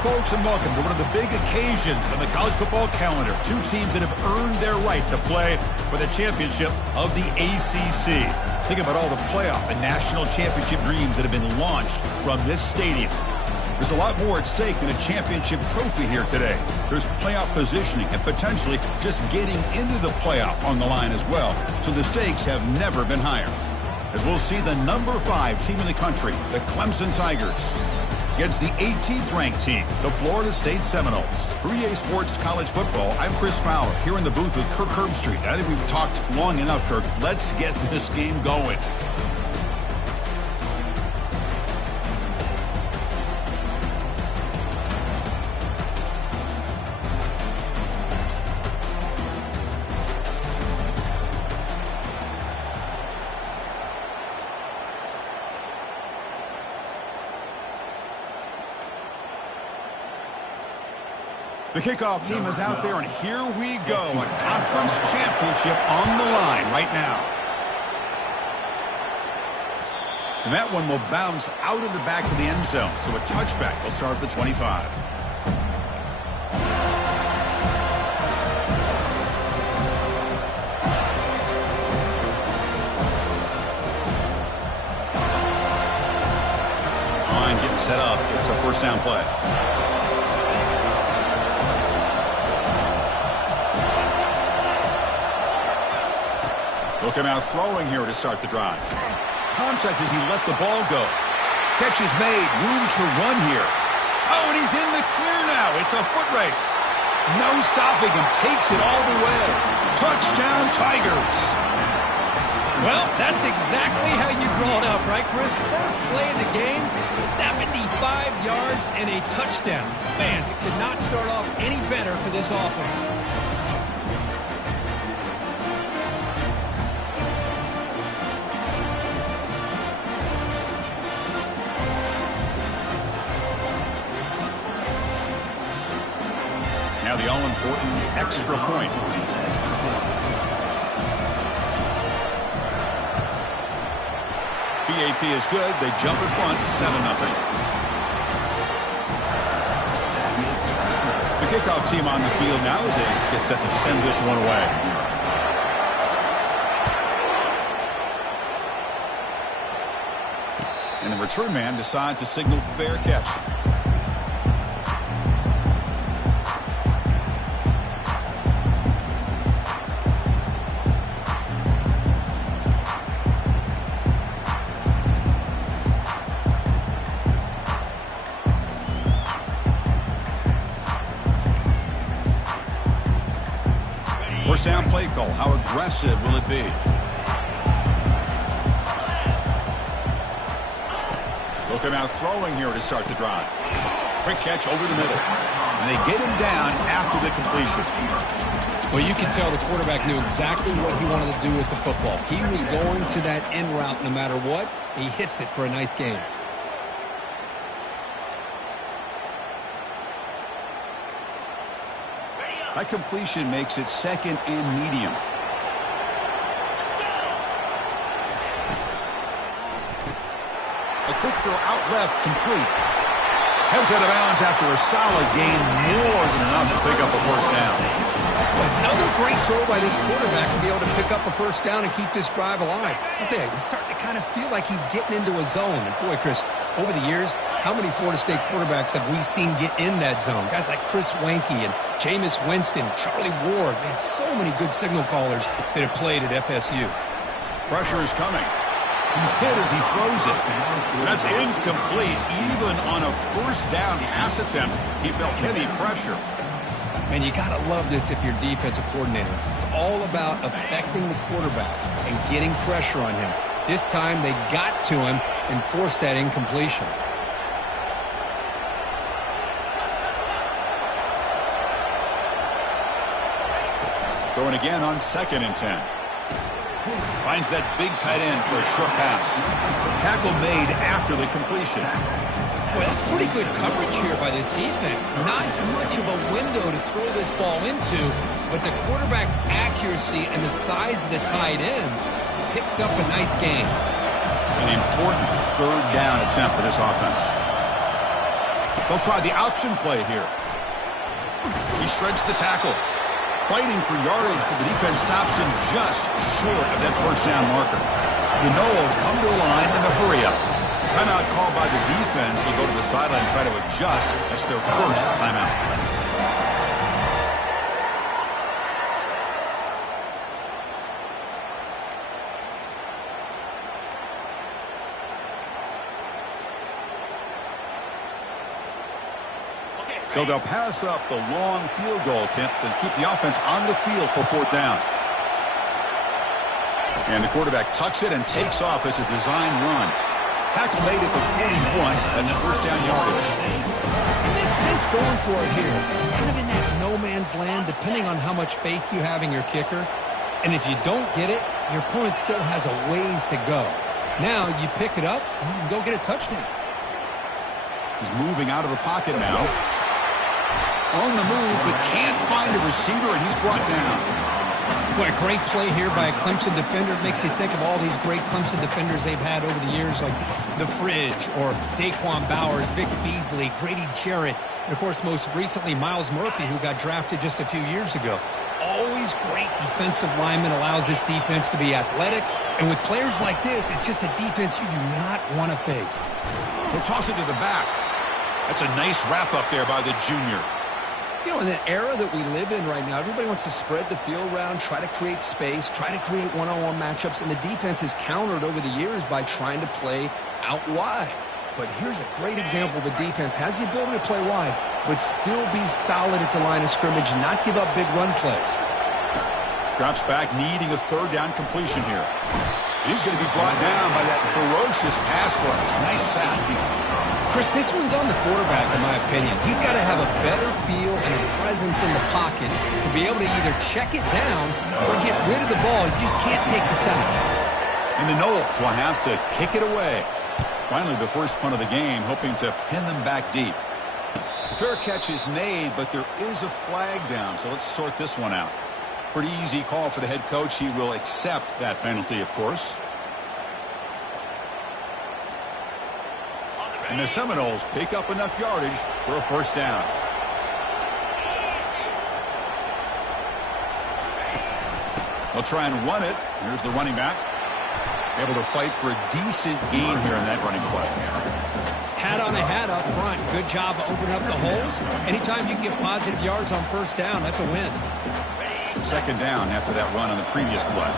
folks, and welcome to one of the big occasions on the college football calendar. Two teams that have earned their right to play for the championship of the ACC. Think about all the playoff and national championship dreams that have been launched from this stadium. There's a lot more at stake than a championship trophy here today. There's playoff positioning and potentially just getting into the playoff on the line as well. So the stakes have never been higher. As we'll see the number 5 team in the country, the Clemson Tigers, against the 18th ranked team, the Florida State Seminoles. For EA Sports College Football, I'm Chris Fowler, here in the booth with Kirk Herbstreit. I think we've talked long enough, Kirk. Let's get this game going. The kickoff team is out there, and here we go. A conference championship on the line right now. And that one will bounce out of the back of the end zone. So a touchback will start at the 25. Line getting set up. It's a first down play. Looking out throwing here to start the drive. Contact as he let the ball go. Catch is made. Room to run here. Oh, and he's in the clear now. It's a foot race. No stopping him. Takes it all the way. Touchdown, Tigers. Well, that's exactly how you draw it up, right, Chris? First play of the game, 75 yards and a touchdown. Man, it could not start off any better for this offense. Now the all-important extra point. PAT is good. They jump in front, 7-0. The kickoff team on the field now as they get set to send this one away. And the return man decides to signal fair catch. First down play call. How aggressive will it be? Looking out throwing here to start the drive. Quick catch over the middle. And they get him down after the completion. Well, you can tell the quarterback knew exactly what he wanted to do with the football. He was going to that end route no matter what. He hits it for a nice gain. That completion makes it second and medium. A quick throw out left, complete. Heads out of bounds after a solid gain, more than enough to pick up a first down. Another great throw by this quarterback to be able to pick up a first down and keep this drive alive. I'll tell you, he's starting to kind of feel like he's getting into a zone. And boy, Chris, over the years, how many Florida State quarterbacks have we seen get in that zone? Guys like Chris Wenke and Jameis Winston, Charlie Ward. Man, so many good signal callers that have played at FSU. Pressure is coming. He's hit as he throws it. That's incomplete. Even on a first down pass attempt, he felt heavy pressure. And you got to love this if you're defensive coordinator. It's all about affecting the quarterback and getting pressure on him. This time they got to him and forced that incompletion. Throwing again on 2nd and 10. Finds that big tight end for a short pass. Tackle made after the completion. Well, that's pretty good coverage here by this defense. Not much of a window to throw this ball into, but the quarterback's accuracy and the size of the tight end picks up a nice gain. An important third down attempt for this offense. They'll try the option play here. He shreds the tackle. Fighting for yardage, but the defense stops him just short of that first down marker. The Noles come to the line in a hurry-up. Timeout called by the defense. They'll go to the sideline and try to adjust. That's their first timeout. So they'll pass up the long field goal attempt and keep the offense on the field for fourth down. And the quarterback tucks it and takes off as a design run. Tackle made at the 41. That's first down yardage. It makes sense going for it here. Kind of in that no man's land, depending on how much faith you have in your kicker. And if you don't get it, your opponent still has a ways to go. Now you pick it up and you can go get a touchdown. He's moving out of the pocket now. On the move, but can't find a receiver, and he's brought down. Boy, a great play here by a Clemson defender. It makes you think of all these great Clemson defenders they've had over the years, like The Fridge or Daquan Bowers, Vic Beasley, Grady Jarrett, and, of course, most recently, Miles Murphy, who got drafted just a few years ago. Always great defensive lineman, allows this defense to be athletic. And with players like this, it's just a defense you do not want to face. He'll toss it to the back. That's a nice wrap-up there by the junior. You know, in that era that we live in right now, everybody wants to spread the field around, try to create space, try to create one-on-one matchups, and the defense is countered over the years by trying to play out wide. But here's a great example. The defense has the ability to play wide, but still be solid at the line of scrimmage and not give up big run plays. Drops back, needing a third down completion here. He's going to be brought down by that ferocious pass rush. Nice sack. Chris, this one's on the quarterback, in my opinion. He's got to have a better feel and a presence in the pocket to be able to either check it down or get rid of the ball. You just can't take the sack. And the Noles will have to kick it away. Finally, the first punt of the game, hoping to pin them back deep. Fair catch is made, but there is a flag down, so let's sort this one out. Pretty easy call for the head coach. He will accept that penalty, of course. And the Seminoles pick up enough yardage for a first down. They'll try and run it. Here's the running back. Able to fight for a decent gain here in that running play. Hat on a hat up front. Good job of opening up the holes. Anytime you can get positive yards on first down, that's a win. Second down after that run on the previous play.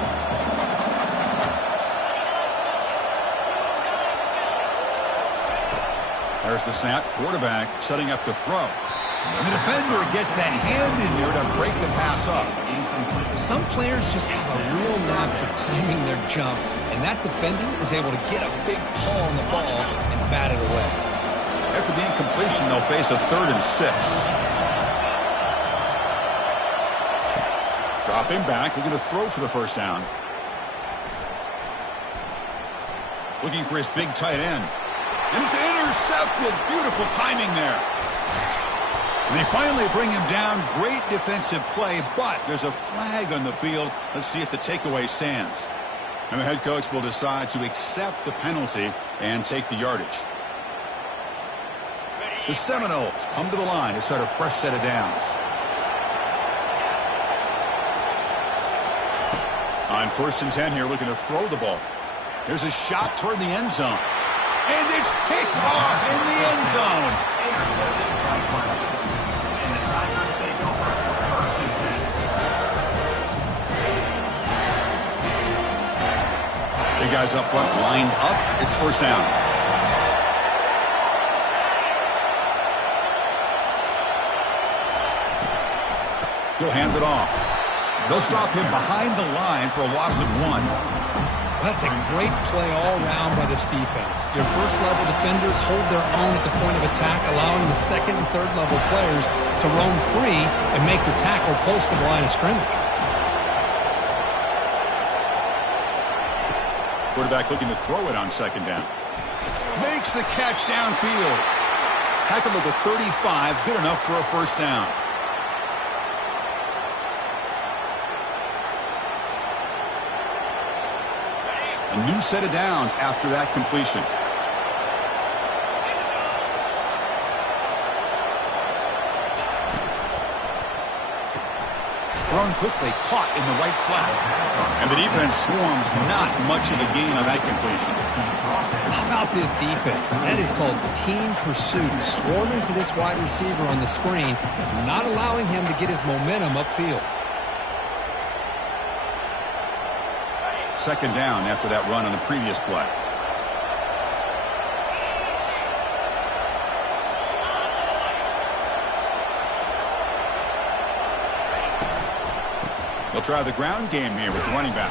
There's the snap. Quarterback setting up to throw. And the defender gets a hand in there to break the pass up. Some players just have a real knack for timing their jump, and that defender was able to get a big paw on the ball and bat it away. After the incompletion, they'll face a 3rd and 6. Dropping back, looking to throw for the first down. Looking for his big tight end. And it's intercepted. Beautiful timing there. And they finally bring him down. Great defensive play, but there's a flag on the field. Let's see if the takeaway stands. And the head coach will decide to accept the penalty and take the yardage. The Seminoles come to the line to start a fresh set of downs. On 1st and 10 here, looking to throw the ball. There's a shot toward the end zone. And it's picked off in the end zone. Big guys up front lined up. It's first down. He'll hand it off. They'll stop him behind the line for a loss of 1. That's a great play all around by this defense. Your first-level defenders hold their own at the point of attack, allowing the second and third-level players to roam free and make the tackle close to the line of scrimmage. Quarterback looking to throw it on second down. Makes the catch downfield. Tackle at the 35, good enough for a first down. A new set of downs after that completion. thrown quickly, caught in the right flat. And the defense swarms not much of a gain on that completion. How about this defense? That is called team pursuit. Swarming to this wide receiver on the screen, not allowing him to get his momentum upfield. Second down after that run on the previous play. He'll try the ground game here with the running back.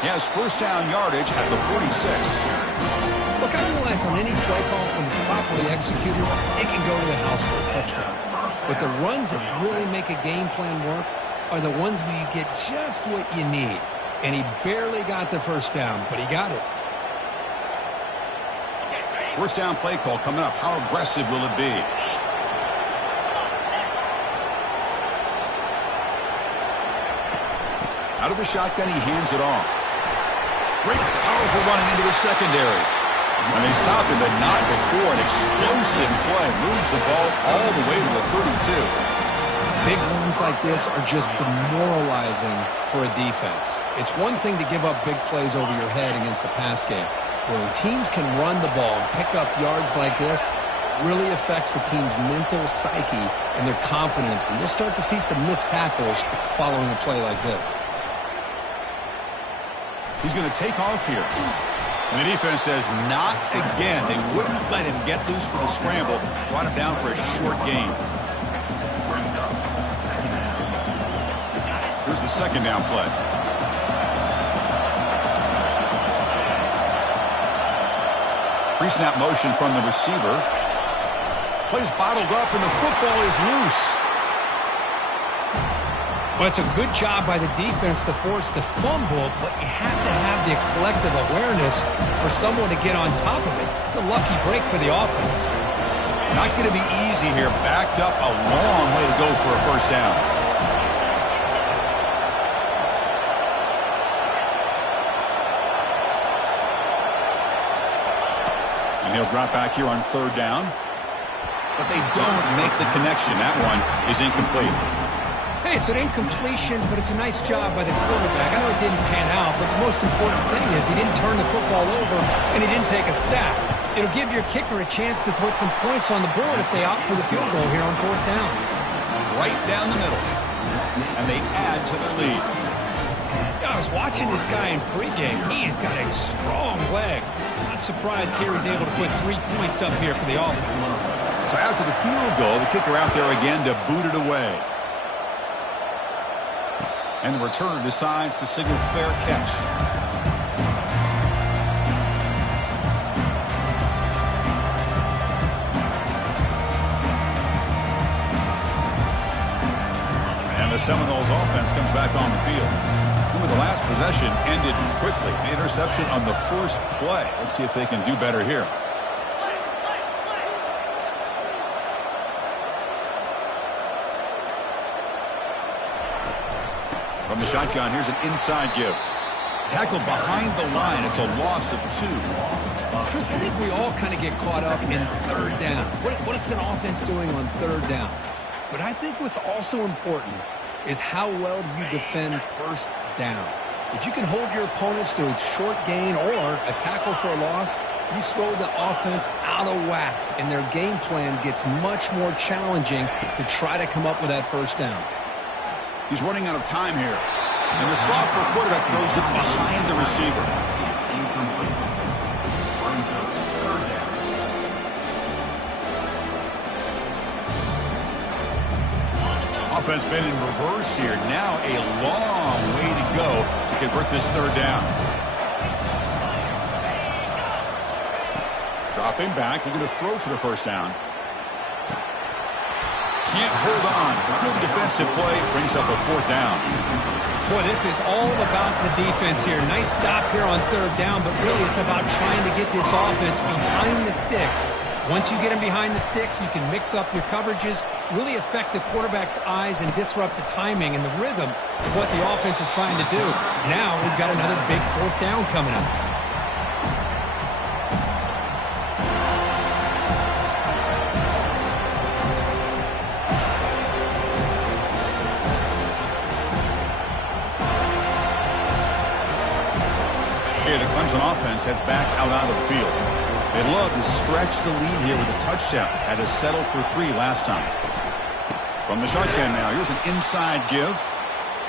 He has first down yardage at the 46. Look, I realize on any play call, when it's properly executed, it can go to the house for a touchdown. But the runs that really make a game plan work are the ones where you get just what you need. And he barely got the first down, but he got it. First down play call coming up. How aggressive will it be? Out of the shotgun, he hands it off. Great, powerful running into the secondary. And they stop him, but not before an explosive play. Moves the ball all the way to the 32. Big runs like this are just demoralizing for a defense. It's one thing to give up big plays over your head against the pass game. When teams can run the ball and pick up yards like this, it really affects the team's mental psyche and their confidence. And you'll start to see some missed tackles following a play like this. He's going to take off here. And the defense says, not again. They wouldn't let him get loose for the scramble. Brought him down for a short gain. Here's the second down play. Pre-snap motion from the receiver. Plays bottled up and the football is loose. Well, it's a good job by the defense to force the fumble, but you have to have the collective awareness for someone to get on top of it. It's a lucky break for the offense. Not going to be easy here. Backed up a long way to go for a first down. And he'll drop back here on third down. But they don't make the connection. That one is incomplete. Hey, it's an incompletion, but it's a nice job by the quarterback. I know it didn't pan out, but the most important thing is he didn't turn the football over and he didn't take a sack. It'll give your kicker a chance to put some points on the board if they opt for the field goal here on fourth down. Right down the middle. And they add to their lead. I was watching this guy in pregame. He has got a strong leg. Not surprised here he's able to put 3 points up here for the offense. So after the field goal, the kicker out there again to boot it away. And the returner decides to signal fair catch. And the Seminoles offense comes back on the field. Remember, the last possession ended quickly. The interception on the first play. Let's see if they can do better here. From the shotgun, here's an inside give. Tackled behind the line. It's a loss of 2. Chris, I think we all kind of get caught up in third down. What is an offense doing on third down? But I think what's also important is how well you defend first down. If you can hold your opponents to a short gain or a tackle for a loss, you throw the offense out of whack, and their game plan gets much more challenging to try to come up with that first down. He's running out of time here. And the sophomore quarterback throws it behind the receiver. Offense been in reverse here. Now a long way to go to convert this third down. Dropping back, looking to throw for the first down. Can't hold on. Good defensive play. Brings up a fourth down. Boy, this is all about the defense here. Nice stop here on third down, but really it's about trying to get this offense behind the sticks. Once you get them behind the sticks, you can mix up your coverages, really affect the quarterback's eyes and disrupt the timing and the rhythm of what the offense is trying to do. Now we've got another big fourth down coming up. Okay, the Clemson offense heads back out onto the field. They'd love to stretch the lead here with a touchdown. Had to settle for 3 last time. From the shotgun now, here's an inside give.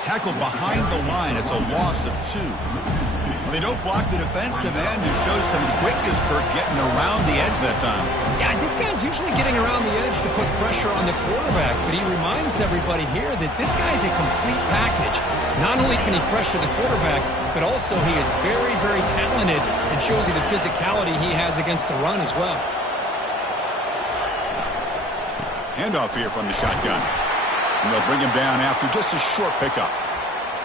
Tackled behind the line. It's a loss of 2. Well, they don't block the defensive end, who shows some quickness for getting around the edge that time. Yeah, this guy's usually getting around the edge to put pressure on the quarterback, but he reminds everybody here that this guy's a complete package. Not only can he pressure the quarterback, but also he is very, very talented and shows you the physicality he has against the run as well. Handoff here from the shotgun. And they'll bring him down after just a short pickup.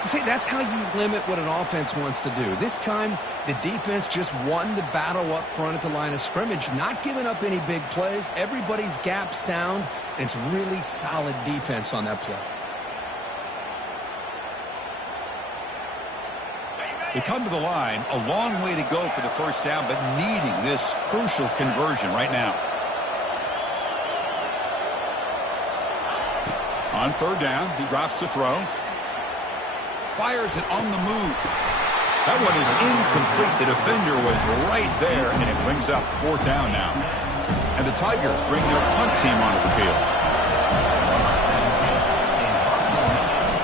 See, that's how you limit what an offense wants to do. This time, the defense just won the battle up front at the line of scrimmage, not giving up any big plays. Everybody's gap sound. It's really solid defense on that play. They come to the line, a long way to go for the first down, but needing this crucial conversion right now. On 3rd down, he drops to throw. Fires it on the move. That one is incomplete. The defender was right there, and it brings up 4th down now. And the Tigers bring their punt team onto the field.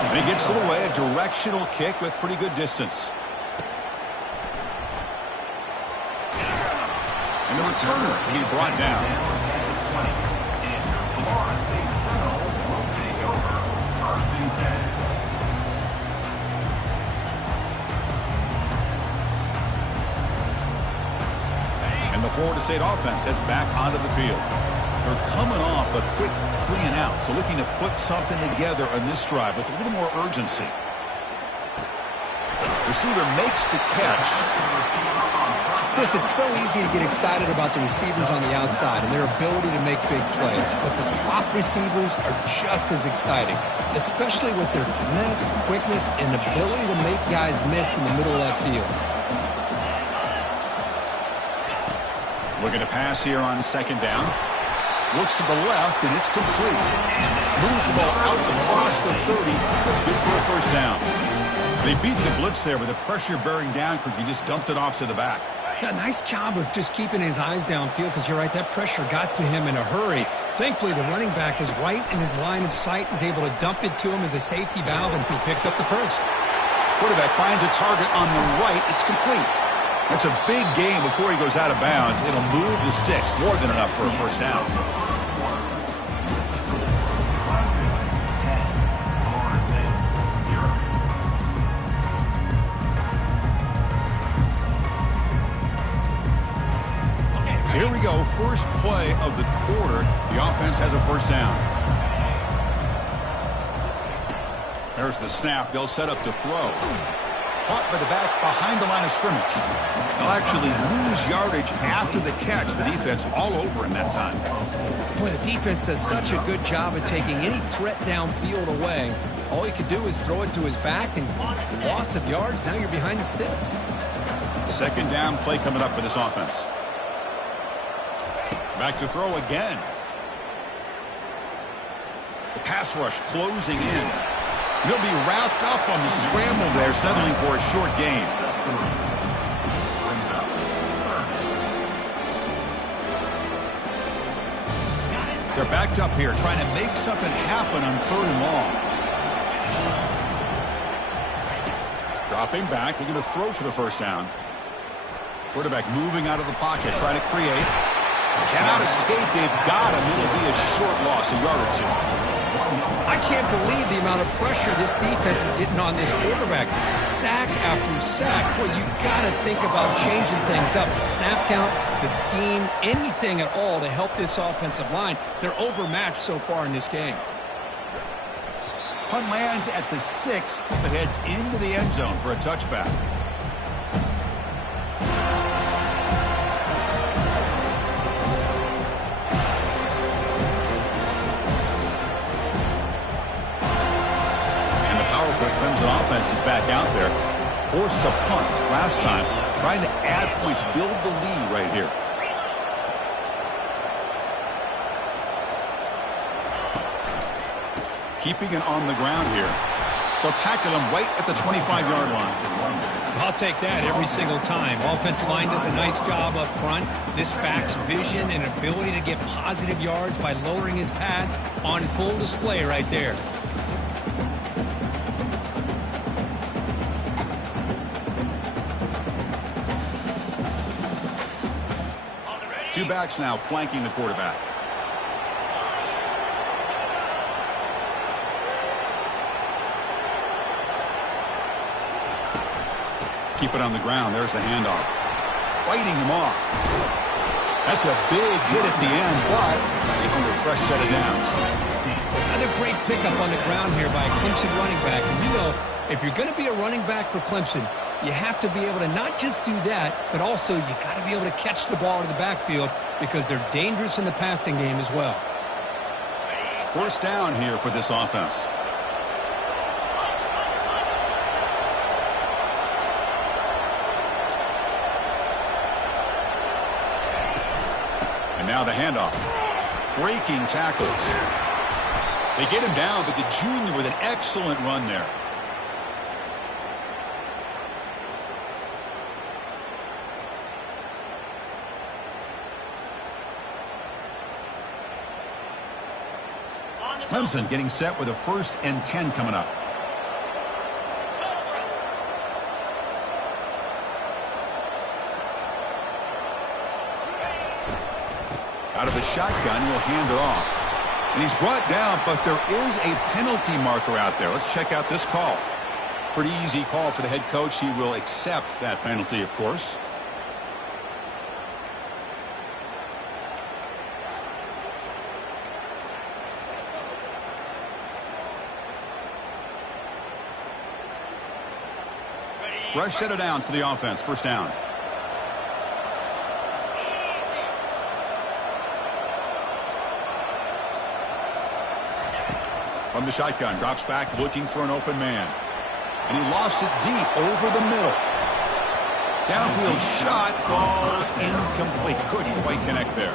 And he gets it away, a directional kick with pretty good distance. And the returner will be brought down. And the Florida State offense heads back onto the field. They're coming off a quick 3-and-out, so looking to put something together on this drive with a little more urgency. Receiver makes the catch. Chris, it's so easy to get excited about the receivers on the outside and their ability to make big plays, but the slot receivers are just as exciting, especially with their finesse, quickness, and ability to make guys miss in the middle of that field. Looking to pass here on 2nd down. Looks to the left, and it's complete. Moves the ball out across the 30. That's good for a first down. They beat the blitz there with the pressure bearing down. He just dumped it off to the back. Yeah, nice job of just keeping his eyes downfield, because you're right, that pressure got to him in a hurry. Thankfully, the running back is right in his line of sight. He's able to dump it to him as a safety valve, and he picked up the first. Quarterback finds a target on the right. It's complete. That's a big gain before he goes out of bounds. It'll move the sticks. More than enough for a first down. So here we go. First play of the quarter. The offense has a first down. There's the snap. They'll set up to throw. Caught by the back behind the line of scrimmage. They'll actually lose yardage after the catch. The defense all over him that time. Boy, the defense does such a good job of taking any threat downfield away. All you can do is throw it to his back, and loss of yards, now you're behind the sticks. 2nd down play coming up for this offense. Back to throw again. The pass rush closing in. He'll be wrapped up on the scramble there, settling for a short gain. They're backed up here, trying to make something happen on 3rd and long. Dropping back, looking to throw for the first down. Quarterback moving out of the pocket, trying to create. Cannot escape. They've got him. It'll be a short loss, a yard or 2. I can't believe the amount of pressure this defense is getting on this quarterback. Sack after sack. Well, you got to think about changing things up. The snap count, the scheme, anything at all to help this offensive line. They're overmatched so far in this game. Punt lands at the 6, but heads into the end zone for a touchback. Clemson offense is back out there. Forced to punt last time. Trying to add points, build the lead right here. Keeping it on the ground here. They'll tackle him right at the 25-yard line. I'll take that every single time. Offensive line does a nice job up front. This back's vision and ability to get positive yards by lowering his pads on full display right there. Two backs now flanking the quarterback. Keep it on the ground. There's the handoff. Fighting him off. That's a big hit at the end, but they can a fresh set of downs. Another great pickup on the ground here by a Clemson running back. And you know, if you're going to be a running back for Clemson, you have to be able to not just do that, but also you got to be able to catch the ball in the backfield because they're dangerous in the passing game as well. First down here for this offense. And now the handoff. Breaking tackles. They get him down, but the junior with an excellent run there. Clemson getting set with a 1st and 10 coming up. Out of the shotgun, he'll hand it off. And he's brought down, but there is a penalty marker out there. Let's check out this call. Pretty easy call for the head coach. He will accept that penalty, of course. Fresh set of downs for the offense. First down. From the shotgun, drops back looking for an open man. And he lofts it deep over the middle. Downfield shot, falls incomplete. Couldn't quite connect there.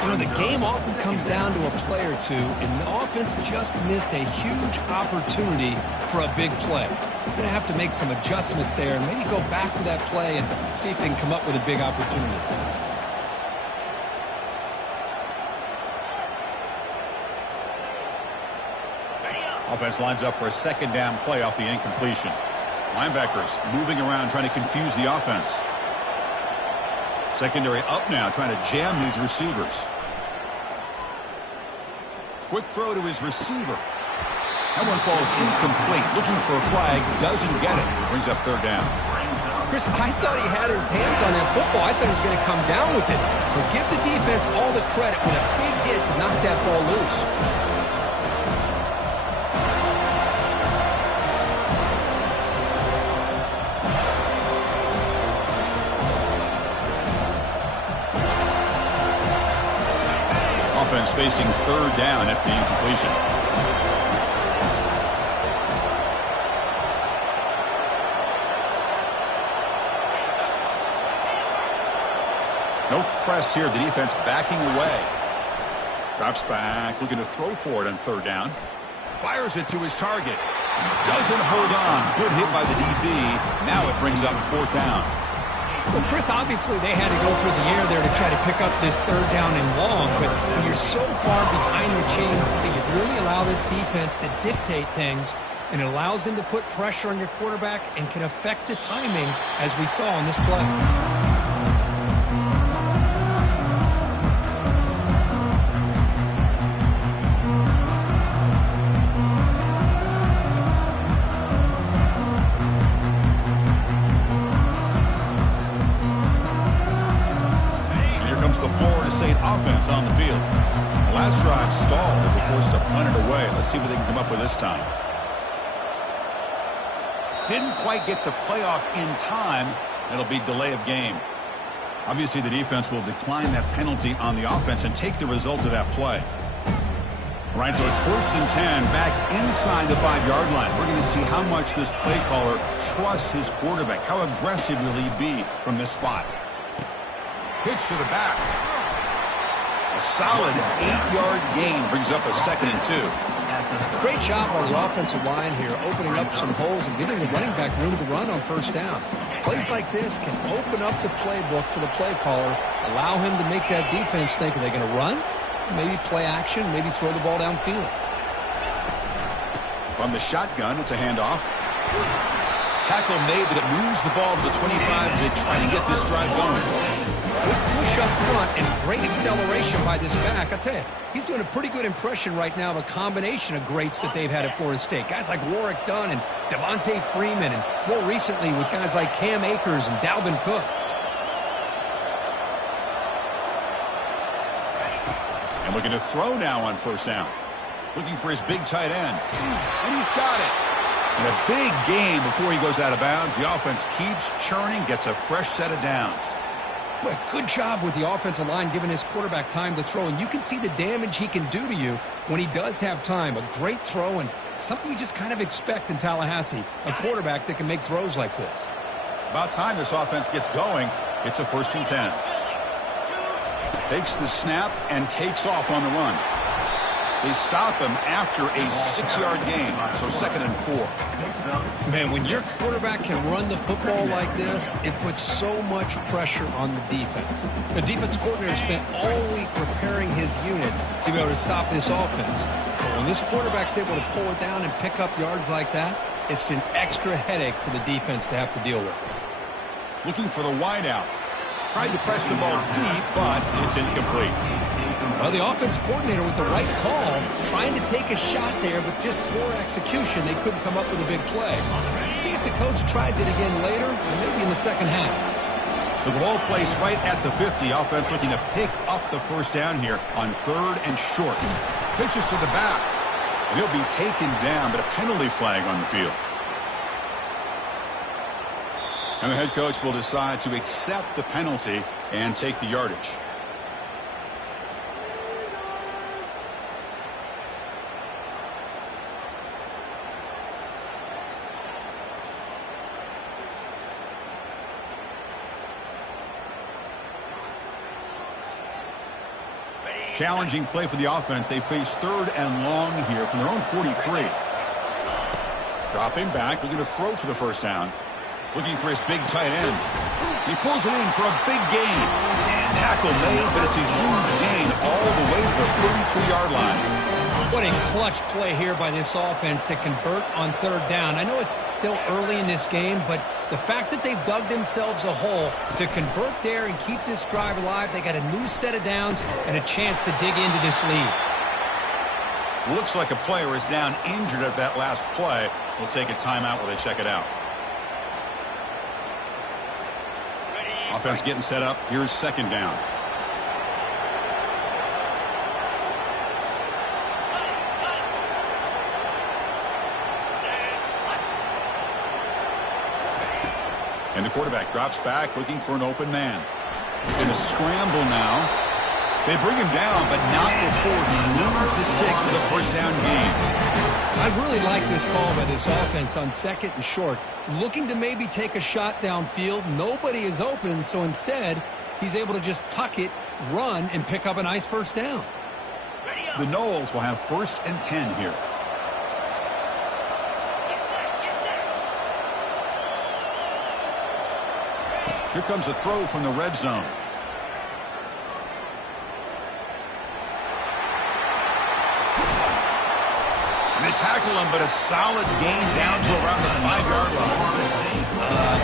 You know, the game often comes down to a play or two, and the offense just missed a huge opportunity for a big play. They're going to have to make some adjustments there and maybe go back to that play and see if they can come up with a big opportunity. Offense lines up for a 2nd down play off the incompletion. Linebackers moving around trying to confuse the offense. Secondary up now trying to jam these receivers. Quick throw to his receiver. That one falls incomplete. Looking for a flag. Doesn't get it. Brings up 3rd down. Chris, I thought he had his hands on that football. I thought he was going to come down with it. But give the defense all the credit with a big hit to knock that ball loose. Offense facing 3rd down after the incompletion. No press here. The defense backing away. Drops back, looking to throw for it on 3rd down. Fires it to his target. Doesn't hold on. Good hit by the DB. Now it brings up 4th down. Well, Chris, obviously they had to go for the air there to try to pick up this 3rd down and long, but when you're so far behind the chains, you really allow this defense to dictate things, and it allows them to put pressure on your quarterback and can affect the timing, as we saw on this play. Offense on the field. Last drive stalled. They were forced to punt it away. Let's see what they can come up with this time. Didn't quite get the playoff in time. It'll be delay of game. Obviously, the defense will decline that penalty on the offense and take the result of that play. All right, so it's 1st and 10 back inside the 5-yard line. We're going to see how much this play caller trusts his quarterback. How aggressive will he be from this spot? Pitch to the back. A solid 8-yard gain brings up a 2nd and 2. Great job on the offensive line here, opening up some holes and giving the running back room to run on first down. Plays like this can open up the playbook for the play caller, allow him to make that defense think, are they going to run? Maybe play action, maybe throw the ball downfield. From the shotgun, it's a handoff. Tackle made, but it moves the ball to the 25 as they try to get this drive going. Good push up front and great acceleration by this back. I tell you, he's doing a pretty good impression right now of a combination of greats that they've had at Florida State. Guys like Warwick Dunn and Devontae Freeman, and more recently with guys like Cam Akers and Dalvin Cook. And looking to throw now on first down. Looking for his big tight end. And he's got it. And a big gain before he goes out of bounds. The offense keeps churning, gets a fresh set of downs. But good job with the offensive line giving his quarterback time to throw. And you can see the damage he can do to you when he does have time. A great throw and something you just kind of expect in Tallahassee. A quarterback that can make throws like this. About time this offense gets going. It's a 1st and 10. Takes the snap and takes off on the run. They stop him after a 6-yard gain, so 2nd and 4. Man, when your quarterback can run the football like this, it puts so much pressure on the defense. The defense coordinator spent all week preparing his unit to be able to stop this offense. But when this quarterback's able to pull it down and pick up yards like that, it's an extra headache for the defense to have to deal with. Looking for the wideout. Tried to press the ball deep, but it's incomplete. Well, the offense coordinator with the right call, trying to take a shot there, but just poor execution. They couldn't come up with a big play. See if the coach tries it again later, or maybe in the second half. So the ball placed right at the 50. Offense looking to pick up the first down here on 3rd and short. Pitches to the back. And he'll be taken down, but a penalty flag on the field. And the head coach will decide to accept the penalty and take the yardage. Challenging play for the offense. They face 3rd and long here from their own 43. Dropping back, looking to throw for the first down. Looking for his big tight end. He pulls it in for a big gain. Tackle made, but it's a huge gain all the way to the 33-yard line. What a clutch play here by this offense to convert on 3rd down. I know it's still early in this game, but the fact that they've dug themselves a hole to convert there and keep this drive alive, they got a new set of downs and a chance to dig into this lead. Looks like a player is down injured at that last play. We'll take a timeout while they check it out. Offense getting set up. Here's 2nd down. And the quarterback drops back looking for an open man. In a scramble now. They bring him down, but not before he moves the sticks with a first down gain. I really like this call by this offense on 2nd and short. Looking to maybe take a shot downfield. Nobody is open, so instead, he's able to just tuck it, run, and pick up a nice first down. The Noles will have 1st and 10 here. Here comes a throw from the red zone. And they tackle him, but a solid gain down to around the 5-yard line.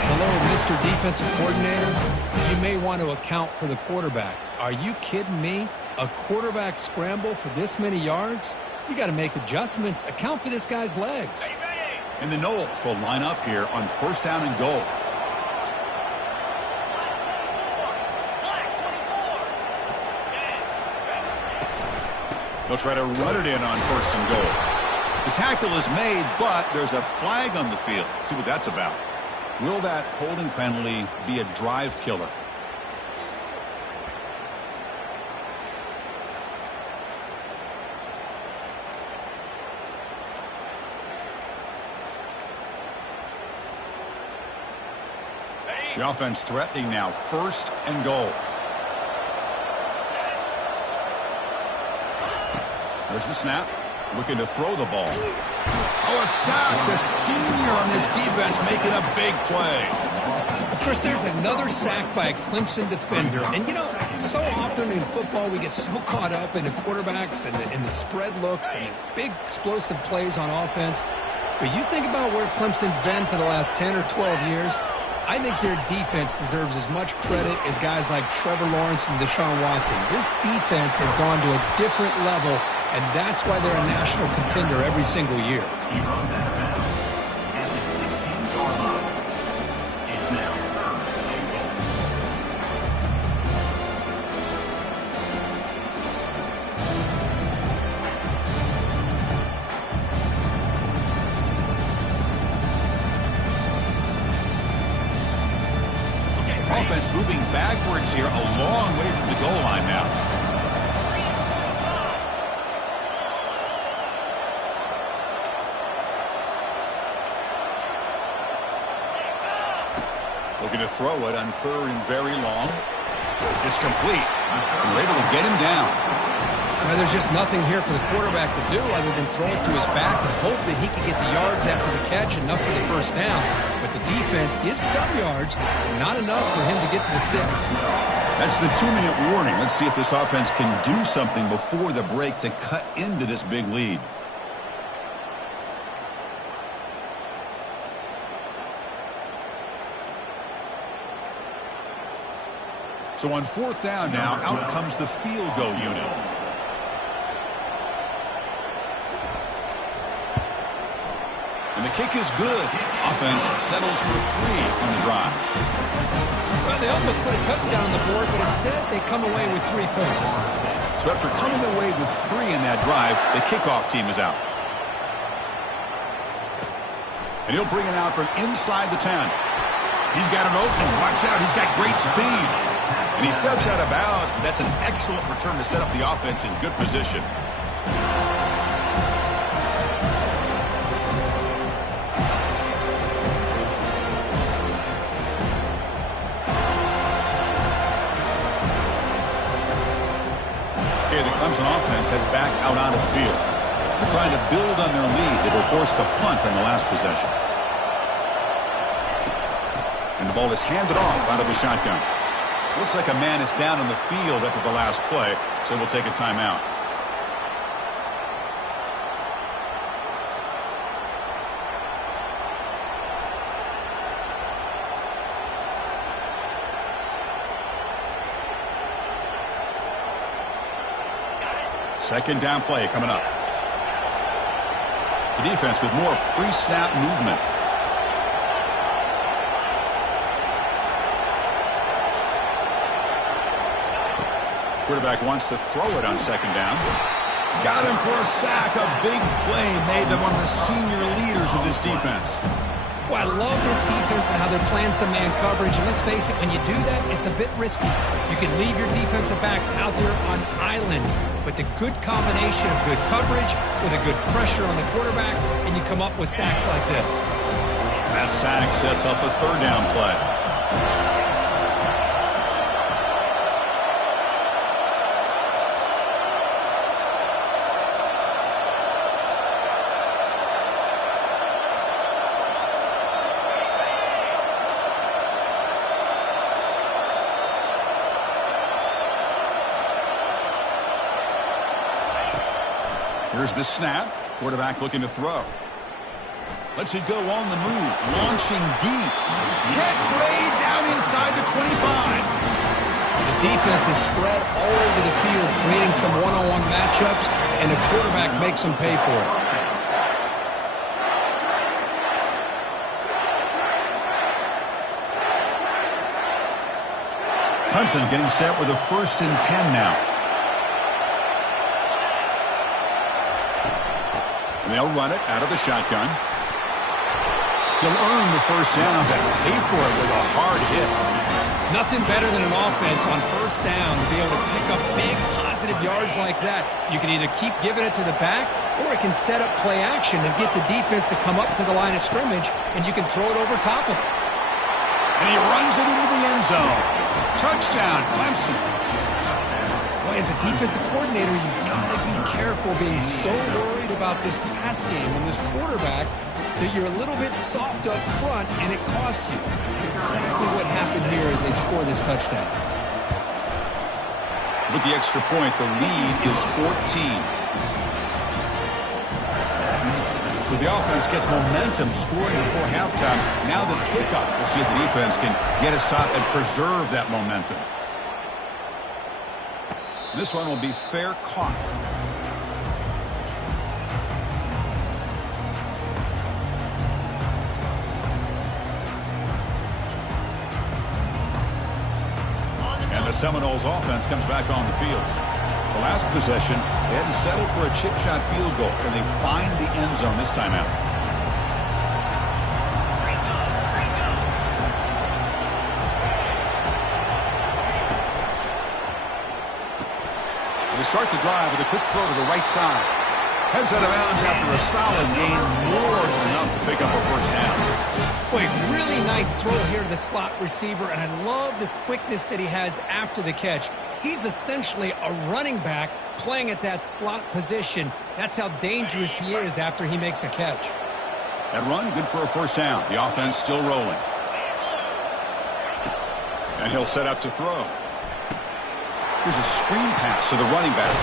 Hello, Mr. Defensive Coordinator. You may want to account for the quarterback. Are you kidding me? A quarterback scramble for this many yards? You got to make adjustments. Account for this guy's legs. And the Noles will line up here on 1st down and goal. They'll try to run it in on 1st and goal. The tackle is made, but there's a flag on the field. Let's see what that's about. Will that holding penalty be a drive killer? The offense threatening now. 1st and goal. There's the snap. Looking to throw the ball. Oh, a sack. The senior on this defense making a big play. Well, Chris, there's another sack by a Clemson defender. And, you know, so often in football we get so caught up in the quarterbacks and the spread looks and the big explosive plays on offense. But you think about where Clemson's been for the last 10 or 12 years, I think their defense deserves as much credit as guys like Trevor Lawrence and Deshaun Watson. This defense has gone to a different level, and that's why they're a national contender every single year. Offense moving backwards here, a long way from the goal line now. Looking to throw it on 3rd and very long. It's complete. And we're able to get him down. Well, there's just nothing here for the quarterback to do other than throw it to his back and hope that he can get the yards after the catch, enough for the first down. But the defense gives some yards, not enough for him to get to the sticks. That's the 2-minute warning. Let's see if this offense can do something before the break to cut into this big lead. So on 4th down now, out comes the field goal unit. And the kick is good. Offense settles for 3 on the drive. Well, they almost put a touchdown on the board, but instead they come away with 3 points. So after coming away with 3 in that drive, the kickoff team is out. And he'll bring it out from inside the 10. He's got an opening. Watch out. He's got great speed. And he steps out of bounds, but that's an excellent return to set up the offense in good position. Okay, the Clemson offense heads back out onto the field. They're trying to build on their lead. They were forced to punt on the last possession. And the ball is handed off out of the shotgun. Looks like a man is down on the field after the last play, so we'll take a timeout. Second down play coming up. The defense with more pre-snap movement. Quarterback wants to throw it on 2nd down. Got him for a sack. A big play made them one of the senior leaders of this defense. Well, I love this defense and how they're playing some man coverage. And let's face it, when you do that, it's a bit risky. You can leave your defensive backs out there on islands. But the good combination of good coverage with a good pressure on the quarterback, and you come up with sacks like this. That sack sets up a 3rd down play. Here's the snap. Quarterback looking to throw. Lets it go on the move. Launching deep. Catch made down inside the 25. The defense is spread all over the field, creating some one-on-one matchups, and the quarterback makes them pay for it. Clemson getting set with a 1st and 10 now. And they'll run it out of the shotgun. He'll earn the 1st down, but pay for it with a hard hit. Nothing better than an offense on 1st down to be able to pick up big positive yards like that. You can either keep giving it to the back, or it can set up play action and get the defense to come up to the line of scrimmage, and you can throw it over top of it. And he runs it into the end zone. Touchdown, Clemson. Boy, as a defensive coordinator, you've got to be careful being so worried about this pass game and this quarterback that you're a little bit soft up front, and it costs you. It's exactly what happened here as they score this touchdown. With the extra point, the lead is 14. So the offense gets momentum scoring before halftime. Now the kickoff. We'll see if the defense can get its top and preserve that momentum. This one will be fair caught. And the Seminoles offense comes back on the field. The last possession, they had to settle for a chip shot field goal. Can they find the end zone this time out? They start the drive with a quick throw to the right side. Heads out of bounds after a solid gain, more than enough to pick up a first down. Boy, really nice throw here to the slot receiver, and I love the quickness that he has after the catch. He's essentially a running back playing at that slot position. That's how dangerous he is after he makes a catch. That run, good for a first down. The offense still rolling. And he'll set up to throw. Here's a screen pass to the running back.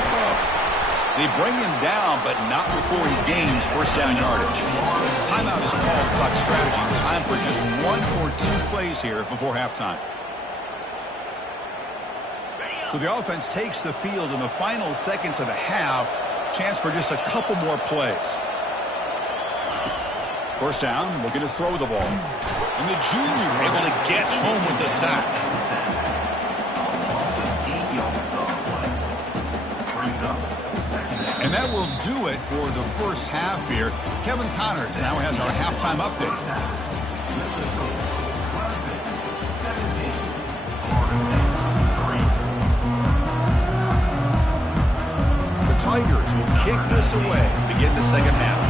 They bring him down, but not before he gains first down yardage. Timeout is called clock strategy. Time for just one or two plays here before halftime. So the offense takes the field in the final seconds of the half. Chance for just a couple more plays. First down, looking to throw the ball. And the junior able to get home with the sack. And that will do it for the first half here. Kevin Connors now has our halftime update. The Tigers will kick this away to begin the second half.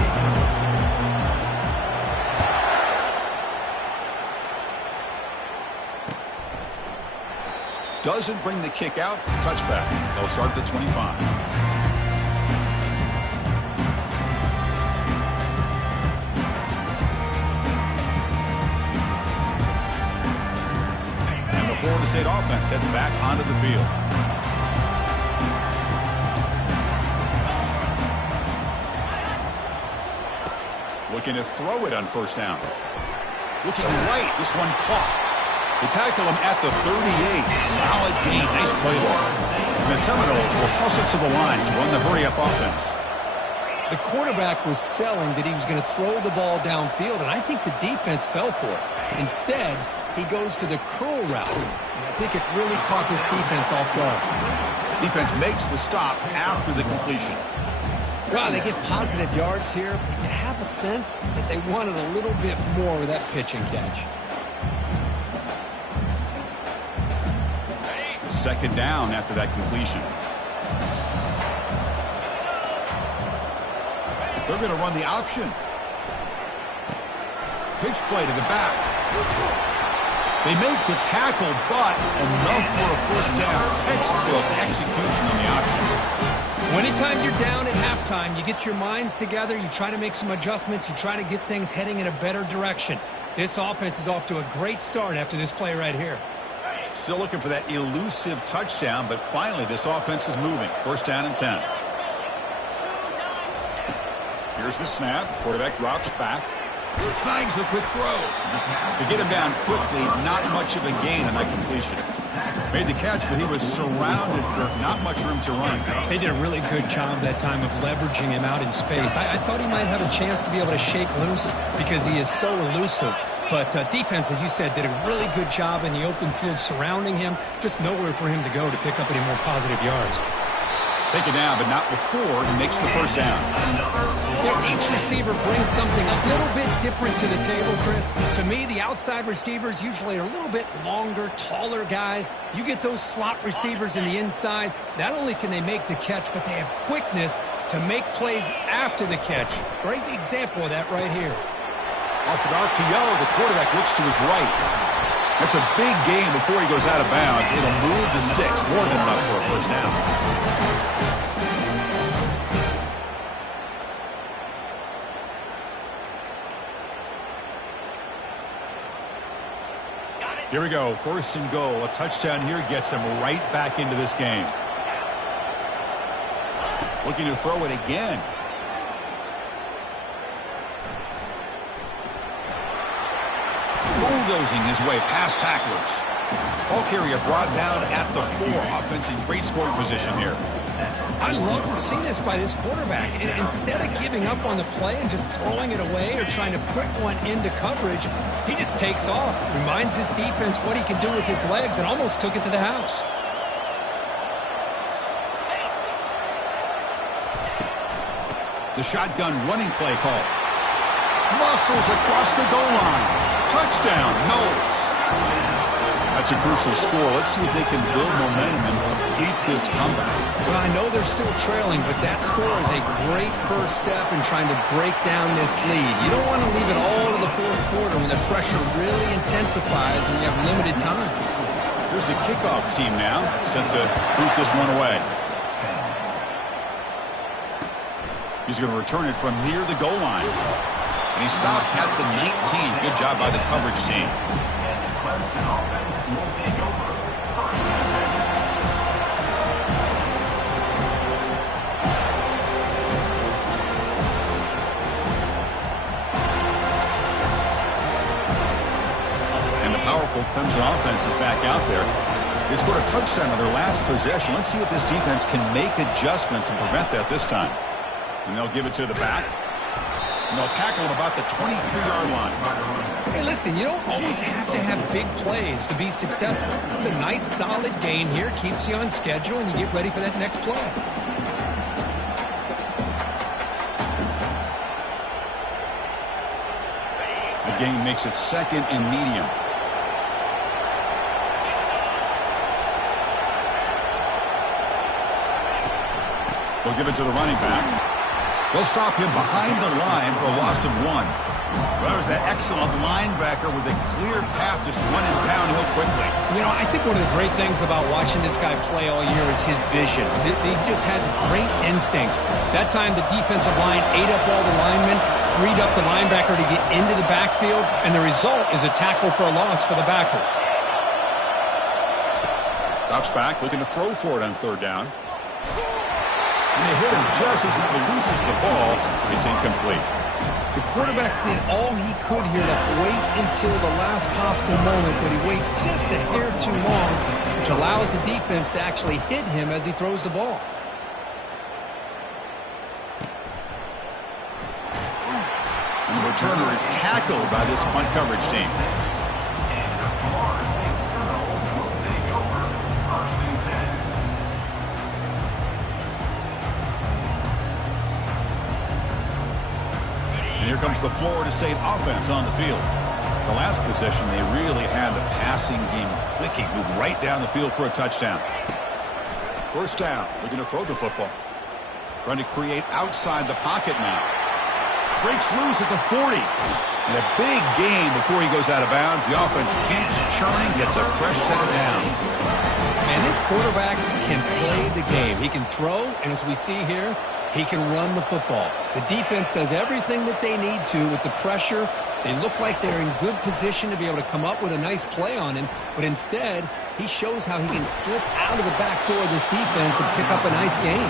Doesn't bring the kick out. Touchback. They'll start at the 25. Florida State offense heads back onto the field. Looking to throw it on first down. Looking right, this one caught. They tackle him at the 38. Solid gain, nice play there. And the Seminoles will hustle to the line to run the hurry-up offense. The quarterback was selling that he was going to throw the ball downfield, and I think the defense fell for it. Instead, he goes to the curl route, and I think it really caught this defense off guard. Defense makes the stop after the completion. Wow, they get positive yards here. You have a sense that they wanted a little bit more with that pitch and catch. Second down after that completion. They're going to run the option. Pitch play to the back. They make the tackle, but enough for a first down. Textbook execution on the option. Anytime you're down at halftime, you get your minds together, you try to make some adjustments, you try to get things heading in a better direction. This offense is off to a great start after this play right here. Still looking for that elusive touchdown, but finally this offense is moving. First down and 10. Here's the snap. Quarterback drops back. Snags the quick throw. To get him down quickly, not much of a gain on that completion. Made the catch, but he was surrounded for not much room to run. They did a really good job that time of leveraging him out in space. I thought he might have a chance to be able to shake loose because he is so elusive. But defense, as you said, did a really good job in the open field surrounding him. Just nowhere for him to go to pick up any more positive yards. Take it down, but not before he makes the first down. You know, each receiver brings something a little bit different to the table, Chris. To me, the outside receivers usually are a little bit longer, taller guys. You get those slot receivers in the inside. Not only can they make the catch, but they have quickness to make plays after the catch. Great example of that right here. Off an RPO, the quarterback looks to his right. That's a big gain before he goes out of bounds. It'll move the sticks more than enough for a first down. Here we go, first and goal. A touchdown here gets him right back into this game. Looking to throw it again. Bulldozing his way past tacklers. Ball carrier brought down at the 4. Offense in great scoring position here. I love to see this by this quarterback. Instead of giving up on the play and just throwing it away or trying to put one into coverage, he just takes off, reminds his defense what he can do with his legs, and almost took it to the house. The shotgun running play call. Muscles across the goal line. Touchdown, Knowles. That's a crucial score. Let's see if they can build momentum and complete this comeback. Well, I know they're still trailing, but that score is a great first step in trying to break down this lead. You don't want to leave it all to the fourth quarter when the pressure really intensifies and you have limited time. Here's the kickoff team now, set to boot this one away. He's going to return it from near the goal line. And he stopped at the 19. Good job by the coverage team. And the powerful Clemson offense is back out there. They scored a touchdown on their last possession. Let's see if this defense can make adjustments and prevent that this time. And they'll give it to the back. And they'll tackle at about the 23-yard line. Hey, listen, you don't always have to have big plays to be successful. It's a nice, solid gain here. Keeps you on schedule, and you get ready for that next play. The game makes it second and medium. They'll give it to the running back. They'll stop him behind the line for a loss of 1. Well, there's that excellent linebacker with a clear path just running downhill quickly. You know, I think one of the great things about watching this guy play all year is his vision. He just has great instincts. That time, the defensive line ate up all the linemen, freed up the linebacker to get into the backfield, and the result is a tackle for a loss for the backer. Drops back, looking to throw for it on third down. And they hit him just as he releases the ball. It's incomplete. The quarterback did all he could here to wait until the last possible moment, but he waits just a hair too long, which allows the defense to actually hit him as he throws the ball. And the returner is tackled by this punt coverage team. And here comes the Florida State offense on the field. The last possession, they really had the passing game clicking, move right down the field for a touchdown. First down, looking to throw the football. Trying to create outside the pocket now. Breaks loose at the 40. And a big gain before he goes out of bounds. The offense keeps churning, gets a fresh set of downs. And this quarterback can play the game. He can throw, and as we see here, he can run the football. The defense does everything that they need to with the pressure. They look like they're in good position to be able to come up with a nice play on him, but instead, he shows how he can slip out of the back door of this defense and pick up a nice gain.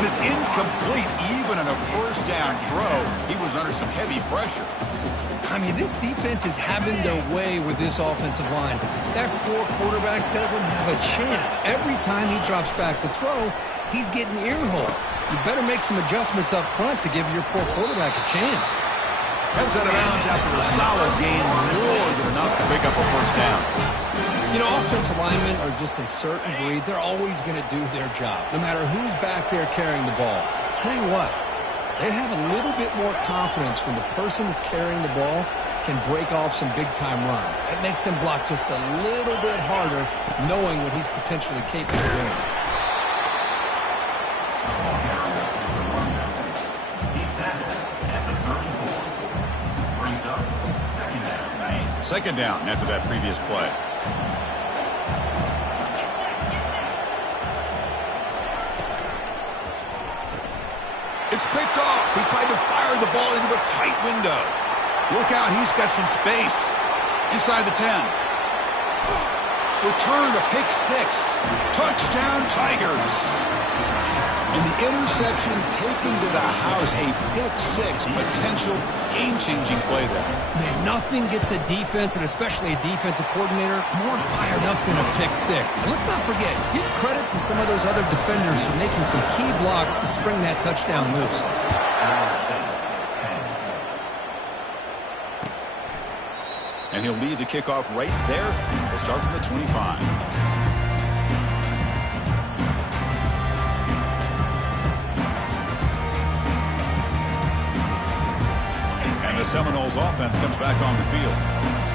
And it's incomplete even on a first down throw. He was under some heavy pressure. I mean, this defense is having their way with this offensive line. That poor quarterback doesn't have a chance. Every time he drops back to throw, he's getting earholed. You better make some adjustments up front to give your poor quarterback a chance. Heads out of bounds after a solid gain, more than enough to pick up a first down. You know, offensive linemen are just a certain breed. They're always going to do their job, no matter who's back there carrying the ball. I'll tell you what, they have a little bit more confidence when the person that's carrying the ball can break off some big-time runs. That makes them block just a little bit harder, knowing what he's potentially capable of doing. Second down after that previous play. It's picked off. He tried to fire the ball into a tight window. Look out, he's got some space. Inside the 10. Return to pick 6. Touchdown, Tigers. And the interception taken to the house. A pick 6. Potential game-changing play there. Man, nothing gets a defense, and especially a defensive coordinator, more fired up than a pick 6. And let's not forget, give credit to some of those other defenders for making some key blocks to spring that touchdown loose. And he'll lead the kickoff right there. He'll start from the 25. And the Seminoles offense comes back on the field.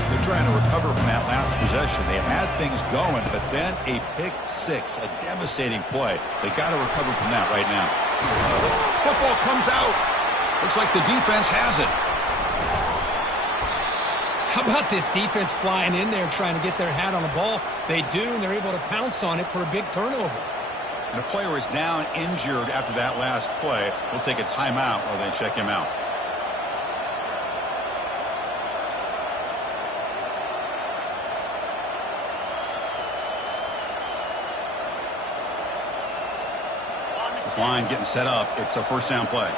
They're trying to recover from that last possession. They had things going, but then a pick 6, a devastating play. They got to recover from that right now. Football comes out. Looks like the defense has it. How about this defense flying in there trying to get their hat on the ball? They do, and they're able to pounce on it for a big turnover. And a player is down injured after that last play. We'll take a timeout while they check him out. This line getting set up. It's a first down play.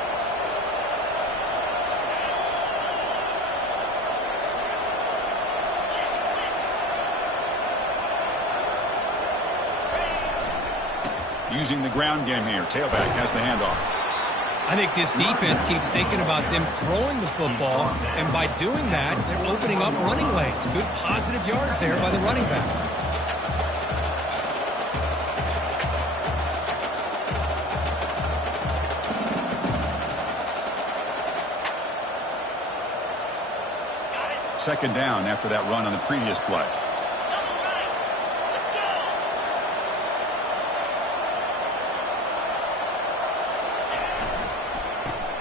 Using the ground game here. Tailback has the handoff. I think this defense keeps thinking about them throwing the football, and by doing that, they're opening up running lanes. Good positive yards there by the running back. Second down after that run on the previous play.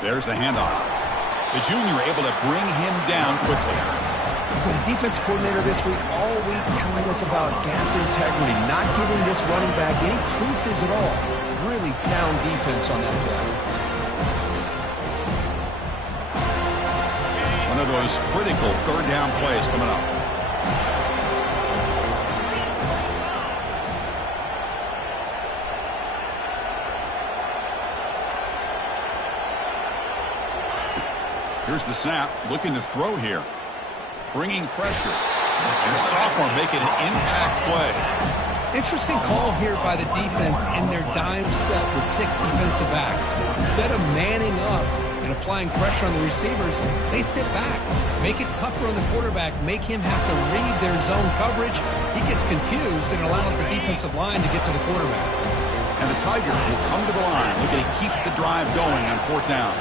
There's the handoff. The junior able to bring him down quickly. With the defense coordinator this week, all week telling us about gap integrity, not giving this running back any creases at all. Really sound defense on that play. One of those critical third down plays coming up. Here's the snap, looking to throw here. Bringing pressure. And a sophomore making an impact play. Interesting call here by the defense in their dime set with 6 defensive backs. Instead of manning up and applying pressure on the receivers, they sit back. Make it tougher on the quarterback. Make him have to read their zone coverage. He gets confused and allows the defensive line to get to the quarterback. And the Tigers will come to the line, looking to keep the drive going on fourth down.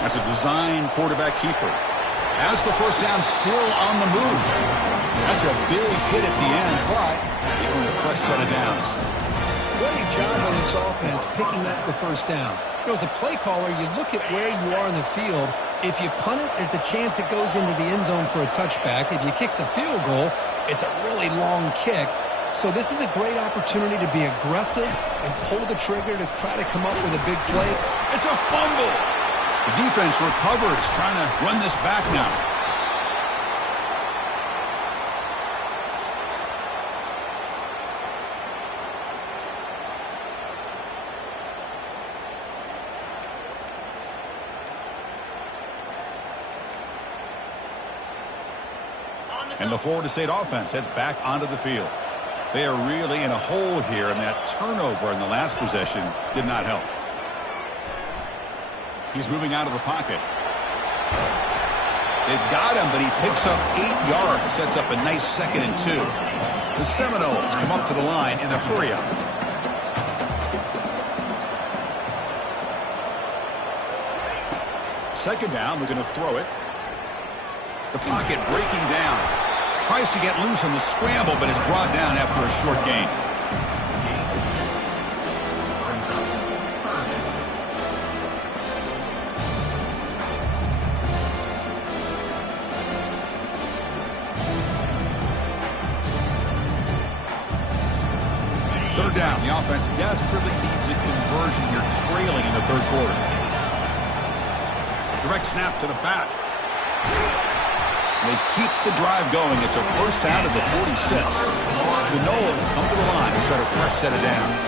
That's a design quarterback keeper. Has the first down still on the move. That's a big hit at the end, but they earn a fresh set of downs. Great job on this offense picking up the first down. As a play caller, you look at where you are in the field. If you punt it, there's a chance it goes into the end zone for a touchback. If you kick the field goal, it's a really long kick. So this is a great opportunity to be aggressive and pull the trigger to try to come up with a big play. It's a fumble. The defense recovers, trying to run this back now. And the Florida State offense heads back onto the field. They are really in a hole here, and that turnover in the last possession did not help. He's moving out of the pocket. They've got him, but he picks up 8 yards, sets up a nice 2nd and 2. The Seminoles come up to the line in the hurry-up. Second down, we're going to throw it. The pocket breaking down. Tries to get loose on the scramble, but is brought down after a short gain. Third down. The offense desperately needs a conversion here, trailing in the third quarter. Direct snap to the back. They keep the drive going. It's a first down at the 46. The Noles come to the line to start a fresh set of downs.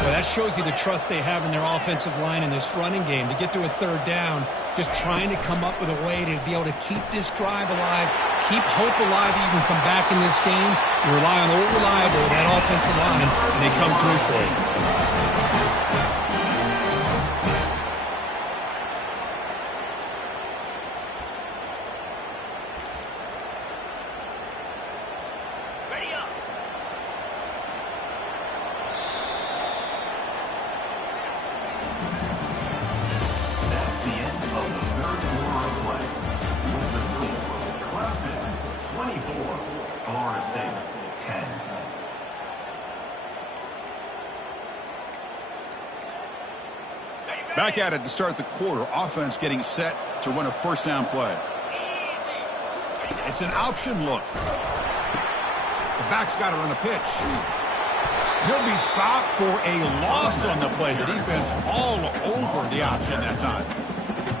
Well, that shows you the trust they have in their offensive line in this running game. To get to a third down, just trying to come up with a way to be able to keep this drive alive, keep hope alive that you can come back in this game. You rely on the reliable, that offensive line, and they come through for you. Back at it to start the quarter. Offense getting set to run a first down play. It's an option look. The back's got it on the pitch. He'll be stopped for a loss on the play. The defense all over the option that time.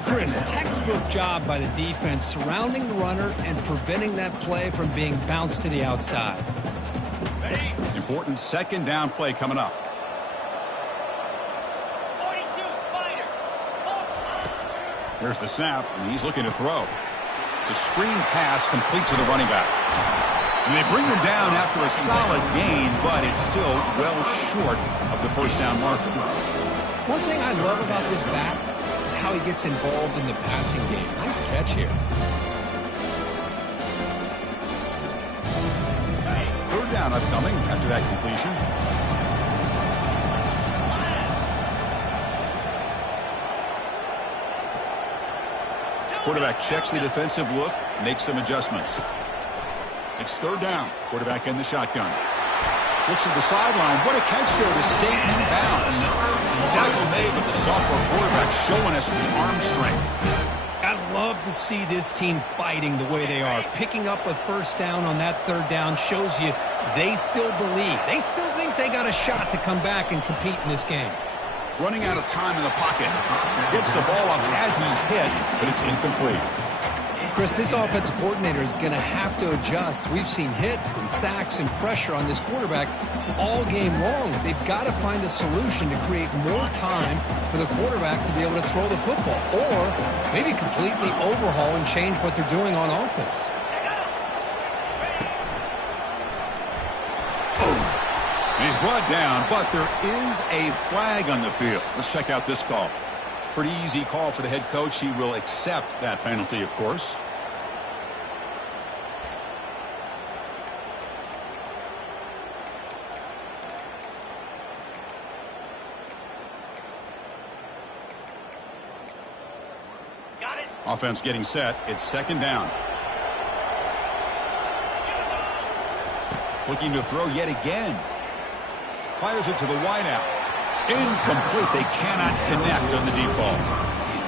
Chris, textbook job by the defense surrounding the runner and preventing that play from being bounced to the outside. Important second down play coming up. Here's the snap, and he's looking to throw. It's a screen pass complete to the running back. And they bring him down after a solid gain, but it's still well short of the first down marker. One thing I love about this back is how he gets involved in the passing game. Nice catch here. Third down upcoming after that completion. Quarterback checks the defensive look, makes some adjustments. It's third down. Quarterback in the shotgun. Looks at the sideline. What a catch there to stay in bounds. The tackle made, but the sophomore quarterback showing us the arm strength. I love to see this team fighting the way they are. Picking up a first down on that third down shows you they still believe. They still think they got a shot to come back and compete in this game. Running out of time in the pocket. Gets the ball up as he's hit, but it's incomplete. Chris, this offensive coordinator is going to have to adjust. We've seen hits and sacks and pressure on this quarterback all game long. They've got to find a solution to create more time for the quarterback to be able to throw the football, or maybe completely overhaul and change what they're doing on offense. He's brought down, but there is a flag on the field. Let's check out this call. Pretty easy call for the head coach. He will accept that penalty, of course. Got it. Offense getting set. It's second down. Looking to throw yet again. Fires it to the wideout. Incomplete. They cannot connect on the deep ball.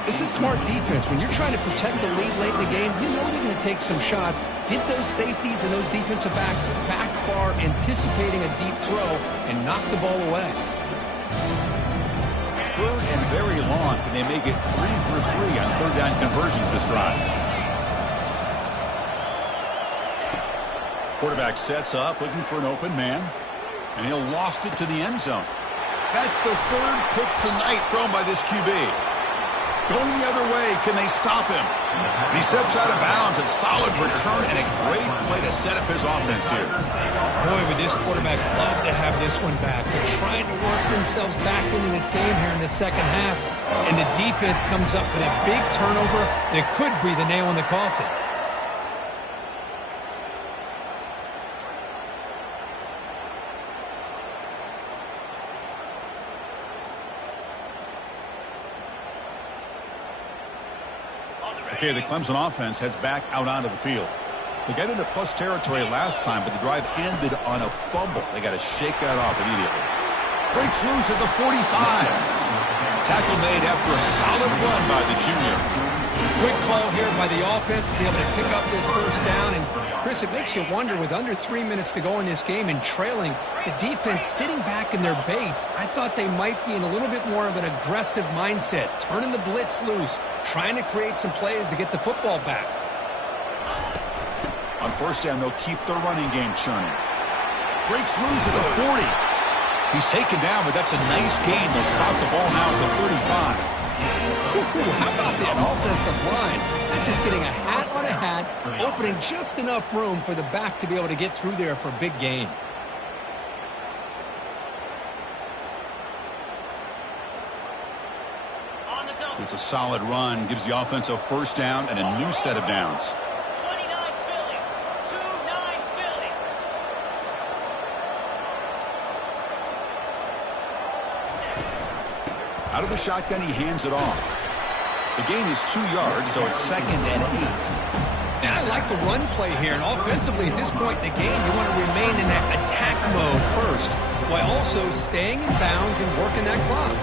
This is smart defense. When you're trying to protect the lead late in the game, you know they're going to take some shots. Get those safeties and those defensive backs back far, anticipating a deep throw, and knock the ball away. Third and very long. Can they make it 3 for 3 on third down conversions this drive? Quarterback sets up, looking for an open man. And he'll lost it to the end zone. That's the third pick tonight thrown by this QB. Going the other way, can they stop him? And he steps out of bounds. A solid return and a great play to set up his offense here. Boy, would this quarterback love to have this one back. They're trying to work themselves back into this game here in the second half. And the defense comes up with a big turnover that could be the nail in the coffin. Okay, the Clemson offense heads back out onto the field. They got into plus territory last time, but the drive ended on a fumble. They got to shake that off immediately. Breaks loose at the 45. Tackle made after a solid run by the junior. Quick call here by the offense to be able to pick up this first down. And, Chris, it makes you wonder, with under 3 minutes to go in this game and trailing, the defense sitting back in their base, I thought they might be in a little bit more of an aggressive mindset, turning the blitz loose, trying to create some plays to get the football back. On first down, they'll keep the running game churning. Breaks loose at the 40. He's taken down, but that's a nice gain. They'll spot the ball now at the 35. How about that offensive line? That's just getting a hat on a hat, opening just enough room for the back to be able to get through there for a big gain. It's a solid run, gives the offense a first down and a new set of downs. 29 Philly. 2-9 Philly. Out of the shotgun, he hands it off. The gain is 2 yards, so it's 2nd and 8. And I like the run play here. And offensively, at this point in the game, you want to remain in that attack mode first, while also staying in bounds and working that clock.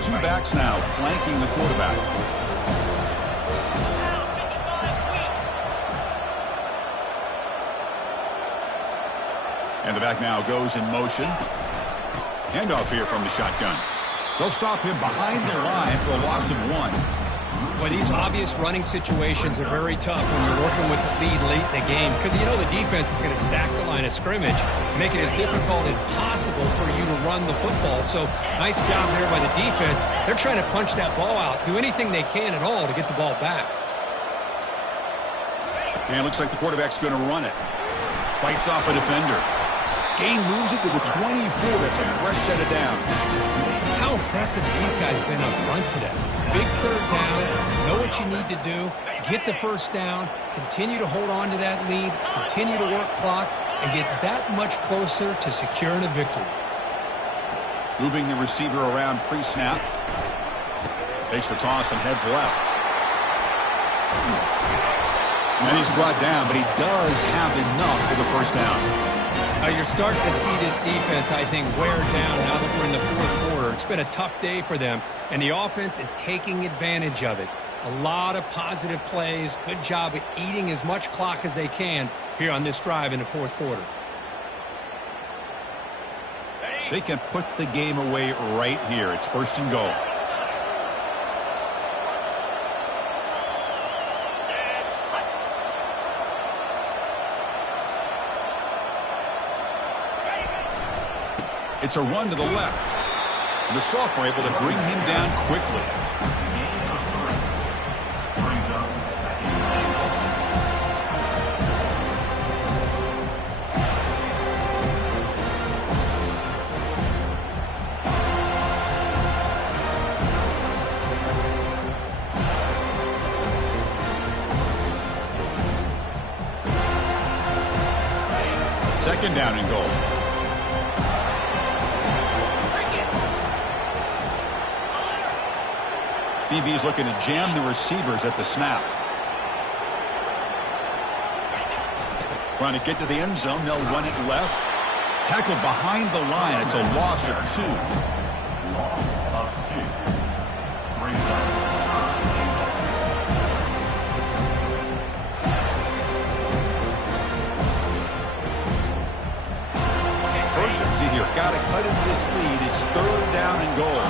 Two backs now flanking the quarterback. And the back now goes in motion. Handoff here from the shotgun. They'll stop him behind the line for a loss of 1. Well, these obvious running situations are very tough when you're working with the lead late in the game, because you know the defense is going to stack the line of scrimmage, make it as difficult as possible for you to run the football. So nice job there by the defense. They're trying to punch that ball out, do anything they can at all to get the ball back. And it looks like the quarterback's going to run it. Fights off a defender. Gain moves it to the 24. That's a fresh set of downs. How impressive these guys been up front today. Big third down, know what you need to do, get the first down, continue to hold on to that lead, continue to work clock, and get that much closer to securing a victory. Moving the receiver around pre-snap. Takes the toss and heads left. And he's brought down, but he does have enough for the first down. You're starting to see this defense, I think, wear down now that we're in the fourth quarter. It's been a tough day for them, and the offense is taking advantage of it. A lot of positive plays. Good job at eating as much clock as they can here on this drive in the fourth quarter. They can put the game away right here. It's 1st and goal. It's a run to the left. And the Soft were able to bring him down quickly. Second down and goal. DB is looking to jam the receivers at the snap. Trying to get to the end zone. They'll run it left. Tackled behind the line. It's a loss of 2. Urgency here. Got to cut into this lead. It's 3rd down and goal.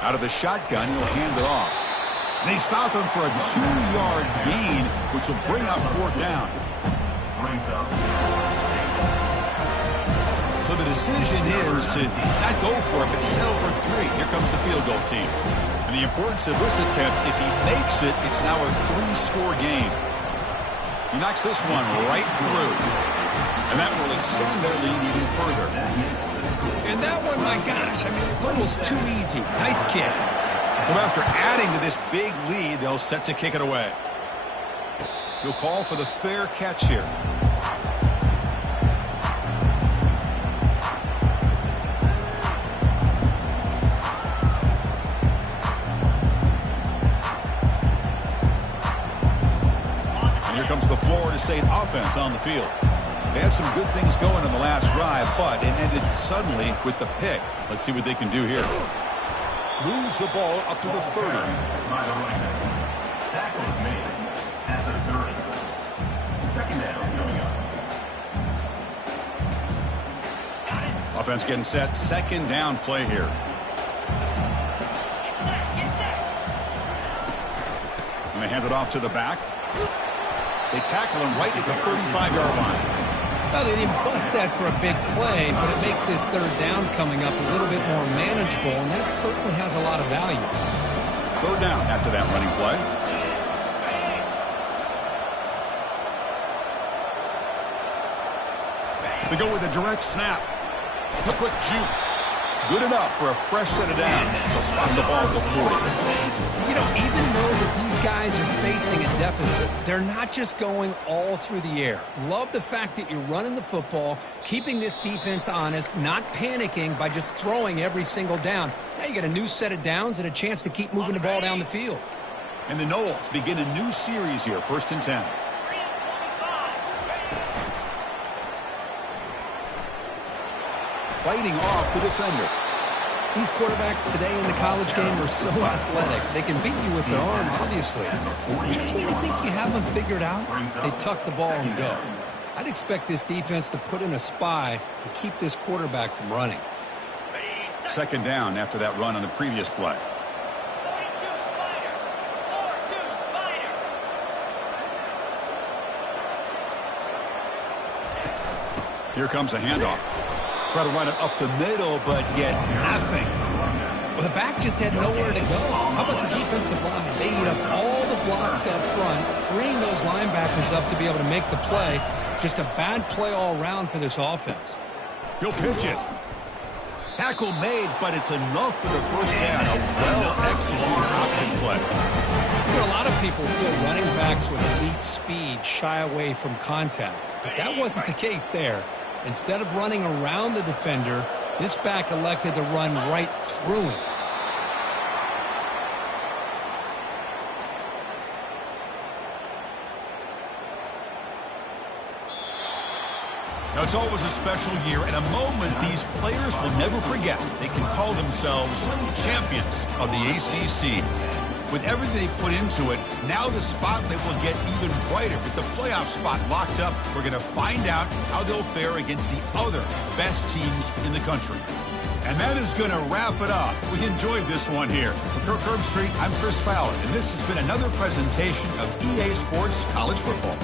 Out of the shotgun, he'll hand it off. And they stop him for a 2-yard gain, which will bring up 4th down. So the decision is to not go for it, but settle for 3. Here comes the field goal team. And the importance of this attempt, if he makes it, it's now a 3-score game. He knocks this one right through. And that will extend their lead even further. And that one, my gosh, I mean, it's almost too easy. Nice kick. So after adding to this big lead, they'll set to kick it away. He'll call for the fair catch here. State offense on the field. They had some good things going in the last drive, but it ended suddenly with the pick. Let's see what they can do here. Moves the ball up to the 30. Tackle is made at the 30. Second down coming up. Offense getting set. Second down play here. And they hand it off to the back. They tackle him right at the 35-yard line. Well, they didn't bust that for a big play, but it makes this third down coming up a little bit more manageable, and that certainly has a lot of value. Third down after that running play. They go with a direct snap. A quick juke. Good enough for a fresh set of downs. They'll spot the ball at the 40. You know, even though that these guys are facing a deficit, they're not just going all through the air. Love the fact that you're running the football, keeping this defense honest, not panicking by just throwing every single down. Now you got a new set of downs and a chance to keep moving the ball down the field. And the Noles begin a new series here, 1st and 10. Fighting off the defender. These quarterbacks today in the college game are so athletic. They can beat you with their arm, obviously. Just when you think you have them figured out, they tuck the ball and go. I'd expect this defense to put in a spy to keep this quarterback from running. Second down after that run on the previous play. 42 Spider. 4-2 Spider. Here comes a handoff. Try to run it up the middle, but get nothing. Well, the back just had nowhere to go. How about the defensive line? They eat up all the blocks up front, freeing those linebackers up to be able to make the play. Just a bad play all around for this offense. He'll pitch it. Tackle made, but it's enough for the first down. A well-executed option play. You know, a lot of people feel running backs with elite speed shy away from contact, but that wasn't the case there. Instead of running around the defender, this back elected to run right through him. Now, it's always a special year and a moment these players will never forget. They can call themselves champions of the ACC. With everything they put into it, now the spotlight will get even brighter. With the playoff spot locked up, we're going to find out how they'll fare against the other best teams in the country. And that is going to wrap it up. We enjoyed this one here. From Kirk Herbstreit, I'm Chris Fowler, and this has been another presentation of EA Sports College Football.